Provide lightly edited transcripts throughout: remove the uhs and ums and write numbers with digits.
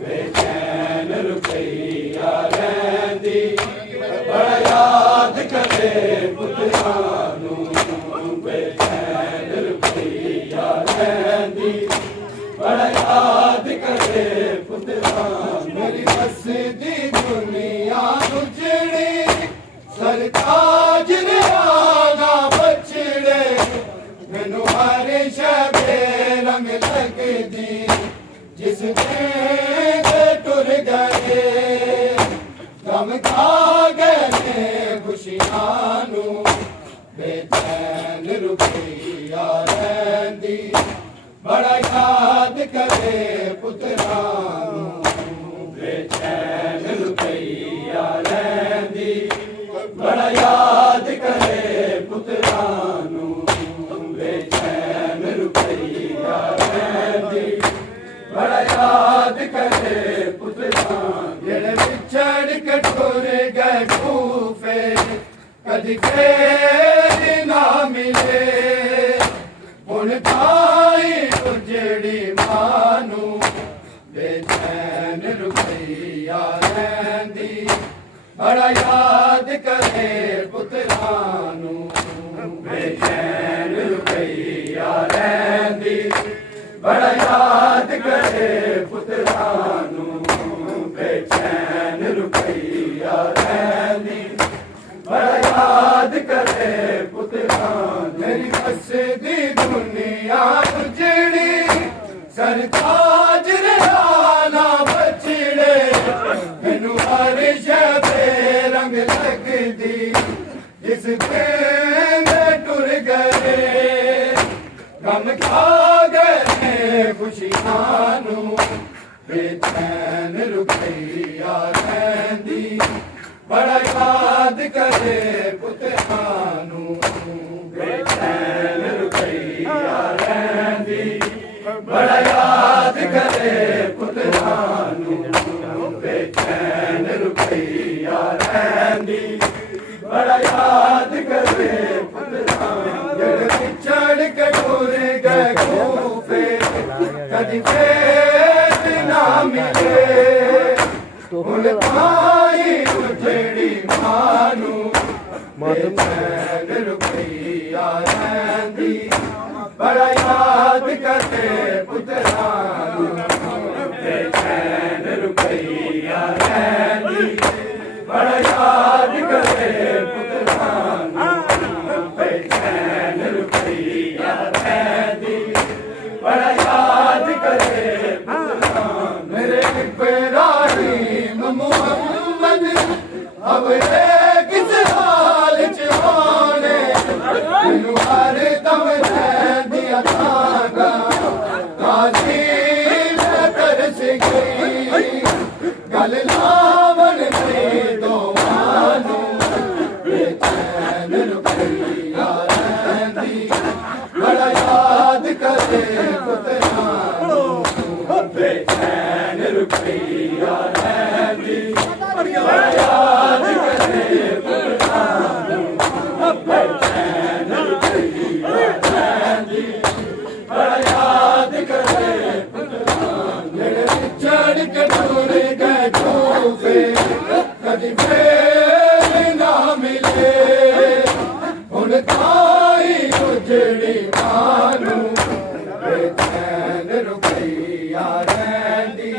बेचैन रुपया रैंदी बड़ा याद करे पुत्रानू बेचैन रुपया रैंदी बड़ा याद करे पुत्रानू मेरी बसदी दुनिया उजड़ी सरताज आगा बछड़े मैनू हर शबे रंग लगदी जिस दे टुर गए गम खा गए खुशियां नू बेचैन रुपया रैंदी बड़ा याद करे पुत्रानू बेचैन रुपया रैंदी बड़ा याद करे पुत्रानू बेचैन रुपया रैंदी बड़ा याद करे पुत्रानू जेड़े विछड़ के टुर गए खूफे कदी फेर ना मिले हुण ताई उजड़ी मानू बेचैन रुपया रैंदी बड़ा याद करे पुत्रानू बेचैन रुपया रैंदी बड़ा याद करे पुत्रानू बेचैन रुपया रैंदी बड़ा याद करे पुत्रानू मेरी बसदी दुनिया उजड़ी सरताज ना बछड़े मैनू हर शबे रंग लगदी जिस दे टुर गए गम खा गए खुशियां नू बेचैन रुपया रैंदी बड़ा याद करे पुत्रानू बेचैन रुपया रैंदी बड़ा याद करे पुत्रानू बेचैन रुपया रैंदी बड़ा याद करे पुत्रानू जड़ पिछड़ के टुर गए खूफे कदी फेर ना मिले हुण ताई उजड़ी मानू बेचैन रुपया रैंदी बड़ा याद करे पुत्रानू बेचैन रुपया रैंदी बड़ा याद करे पुत्रानू बेचैन रुपया रैंदी बड़ा याद करे पुत्रानू मेरे इब्राहिम मुहम्मद अब किस हाल च होने मैनू हर दम दिया तागा काजी तरस गई गल लावन नहीं दो मानू बेचैन रुपया रैंदी बड़ा याद करे पुत्रानू बेचैन रुपया रैंदी बड़ा याद करे पुत्रानू बेचैन रुपया रैंदी बड़ा याद करे पुत्रानू जेड़े विछड़ के टुर गए खूफे कदी फेर ना मिले हुण ताई उजड़ी मानू बेचैन रुपया रैंदी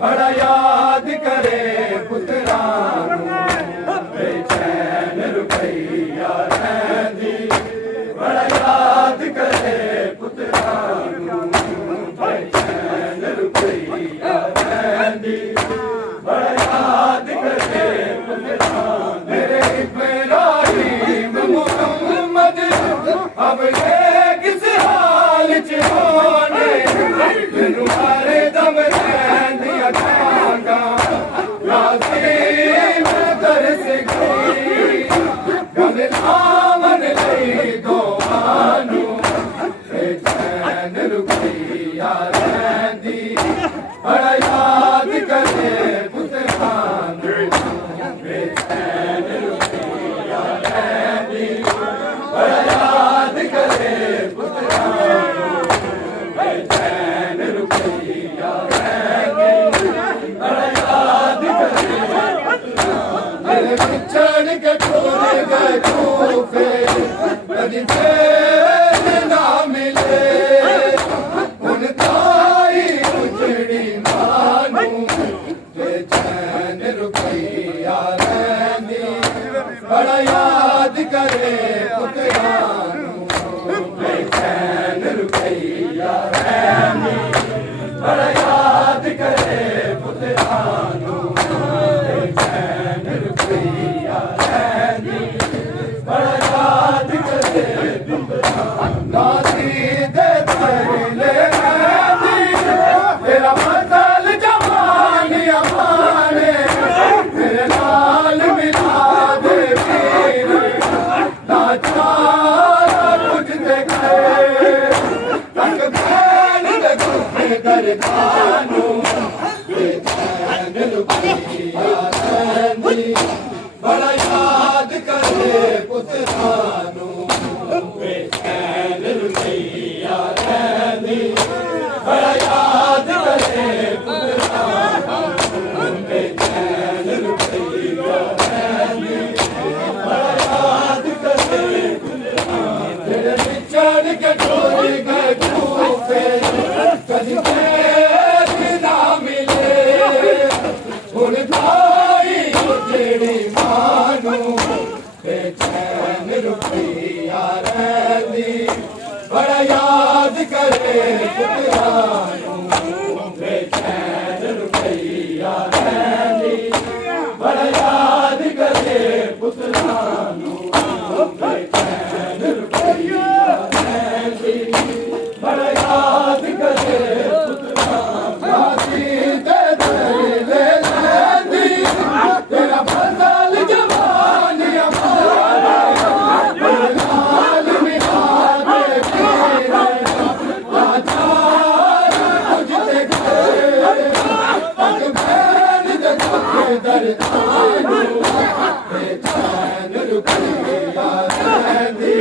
बड़ा याद करे पुत्रानू बेचैन रुपया रैंदी बड़ा याद करे पुत्रानू बेचैन रुपया रैंदी बड़ा याद करे पुत्रानू मेरे इब्राहिम मुहम्मद अब किस हाल च होने मैनू हर दम रैंदियां तांगा मानू बेचैन रुपया रहंदी बड़ा याद करे पुत्रा नू बेचैन रुपया रहंदी बड़ा याद करे पुत्रा नू बेचैन रुपया रहंदी बड़ा याद करे पुत्रा तेरे विचड़ के टोर गए खूफे कदी ना मिले हुण भाई जेड़ी मानू बेचैन रुपया रहंदी बड़ा याद करे पुत्रा नू बेचैन रुपया रहंदी बड़ा याद करे पुत्रा नू बेचैन रुपया रहंदी बड़ा याद करे पुत्रा गाजी ते दर ले लैंदी तेरा फजल जवानी अमारा लाल निहार आचार तुझते गए पग बैन दे दर आनू बेचैन रुपया रहंदी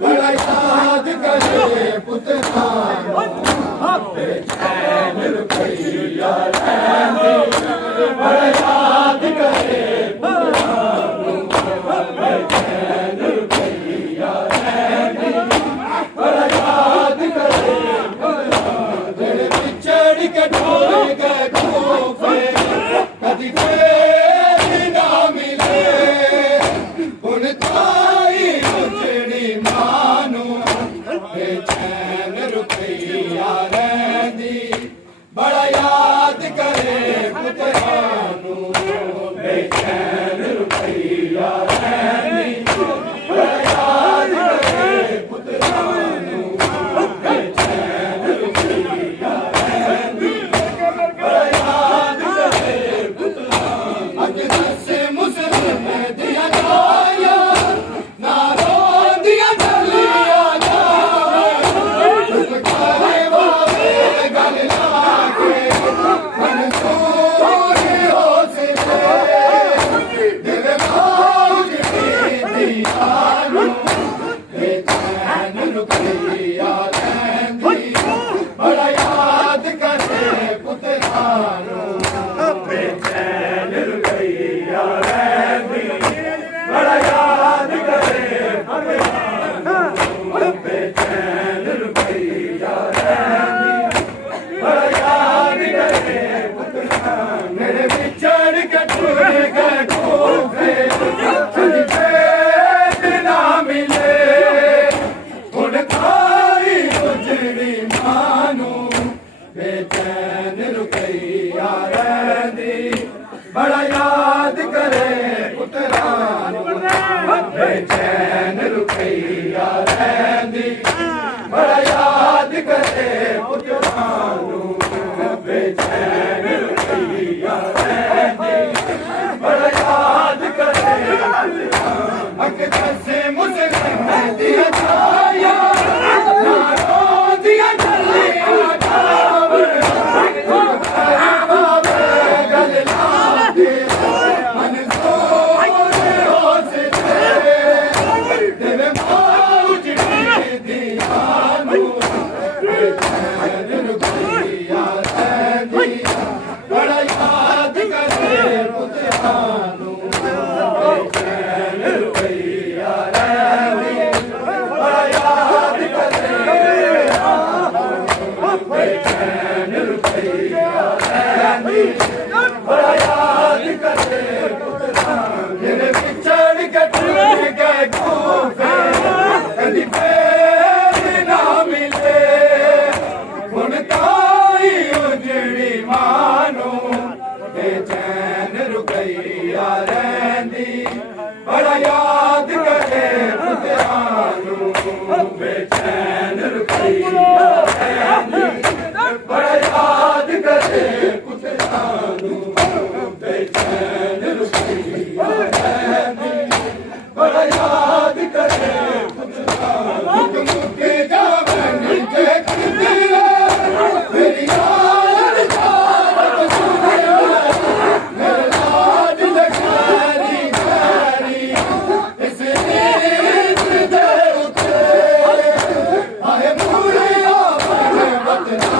बड़ा याद करे पुत्रा बेचैन रुपया रहंदी बड़ा याद करे पुत्रा बेचैन रुपया रहंदी बड़ा याद करे पुत्रा जेड़े बिछड़ के ढोल गए खूफे कदी फेर ना मिले हुण ताई जेड़ी मानू बेचैन रुपया रहंदी बड़ा याद करे पुत्रा नू बेचैन रुपया रहंदी बड़ा याद करे पुत्रा नू बेचैन रुपया रहंदी बड़ा याद करे पुत्रा अज दसे मुसलम दिया जाया ना रो दिया जलिया जावे करे बाबे गल लाके मंसूर हो से दिल मौज दीवानू बेचैन रुपया रहंदी बड़ा याद करे पुत्रा नू बेचैन रुपया रहंदी बड़ा याद करे पुत्रा नू बेचैन रुपया रहंदी बड़ा याद करे पुत्रा मेरे बिछड़ के टूट गए खूफे कदी फेर ना मिले हुण ताई उजड़ी मानू बेचैन रुपया रहंदी बड़ा याद करे पुत्रा नू बेचैन रुपया रहंदी बड़ा याद करे पुत्रा नू बेचैन रुपया रहंदी बड़ा याद करे अक दसे मुसलम दिया जाया ना रो दिया जलिया जावे करे बाबे गल लाके मंसूर हो से दिल मौज दीवानू बेचैन रुपया रहंदी बड़ा याद करे पुत्रा नू बेचैन रुपया रहंदी बड़ा याद करे बेचैन रुपया रहंदी बड़ा याद करे पुत्रा जेड़े बिछड़ के टूट गए खूफे कदी फेर ना मिले हुण ताई उजड़ी मानू बेचैन रुपया रहंदी बड़ा याद